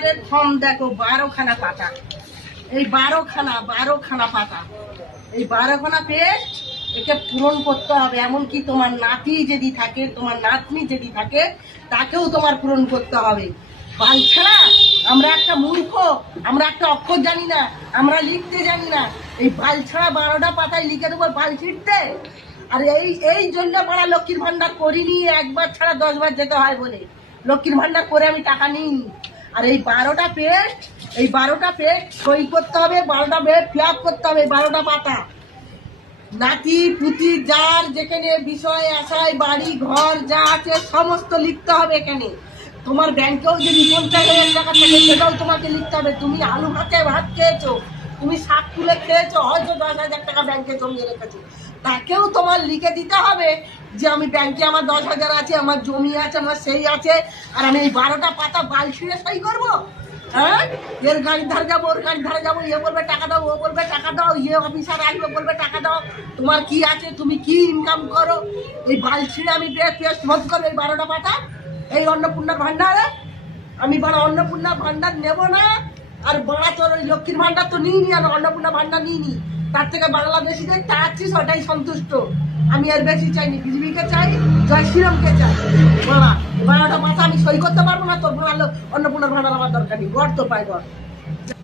ভান্ডারের ফর্ম দেখো 12খানা পাতা, এই 12খানা পাতা, এই 12খানা পেস্ট একে পূরণ করতে হবে। এমনকি তোমার নাতি যদি থাকে, তোমার নাতনি যদি থাকে, তাকেও তোমার পূরণ করতে হবে। বাল ছাড়া আমরা একটা মূর্খ, আমরা একটা অক্ষর জানি না, আমরা লিখতে জানি না, এই বাল ছাড়া 12টা পাতায় লিখে দেবো বাল ছিটতে। আর এই জন্য বড় লক্ষ্মীর ভান্ডার করিনি, একবার ছাড়া 10 বার যেতে হয় বলে লক্ষ্মীর ভান্ডার করে আমি টাকা নিইনি। আর এই 12টা পেস্ট, এই 12টা পেস্ট সই করতে হবে, 12টা পেস্ট ফিল আপ করতে হবে, 12টা পাতা। নাতি পুতি যার যেখানে বিষয় আশায় বাড়ি ঘর যা আছে সমস্ত লিখতে হবে এখানে। তোমার ব্যাংকেও যদি 50,000 টাকা থাকে সেটাও তোমাকে লিখতে হবে। তুমি আলু ভাতে ভাত খেয়েছো, তুমি শাক তুলে খেয়েছো, হয়তো 10,000 টাকা ব্যাংকে জমিয়ে রেখেছো, তাকেও তোমার লিখে দিতে হবে যে আমি ব্যাংকে আমার 10,000 আছে, আমার জমি আছে, আমার সেই আছে, আর আমি এই 12টা পাতা বাল ছিঁড়ে সই করবো। হ্যাঁ, এর গাড়ির ধারে যাবো, ওর গাড়ির ধারে যাবো, ইয়ে বলবে টাকা দাও, ও বলবে টাকা দাও, ইয়ে অফিসার আসবে বলবে টাকা দাও, তোমার কি আছে, তুমি কি ইনকাম করো, এই বাল ছিঁড়ে আমি পেস্ট ভোট করবো এই 12টা পাতা এই অন্নপূর্ণার ভান্ডারে। আমি বড় অন্নপূর্ণা ভান্ডার নেবো না। আর বড়া তোর ওই লক্ষ্মীর ভান্ডার তো নিইনি, আর অন্নপূর্ণা ভান্ডার নিইনি, তার থেকে বাংলাদেশিদের চাচ্ছিস ওটাই সন্তুষ্ট। আমি এর বেশি চাইনি, বিজেপিকে চাই, জয় শ্রীরামকে চাই। বড়া 12টা পাতা আমি সই করতে পারবো না, তোর ভালো অন্নপূর্ণার ভান্ডার আমার দরকার নেই, গড় তো পাই গড়।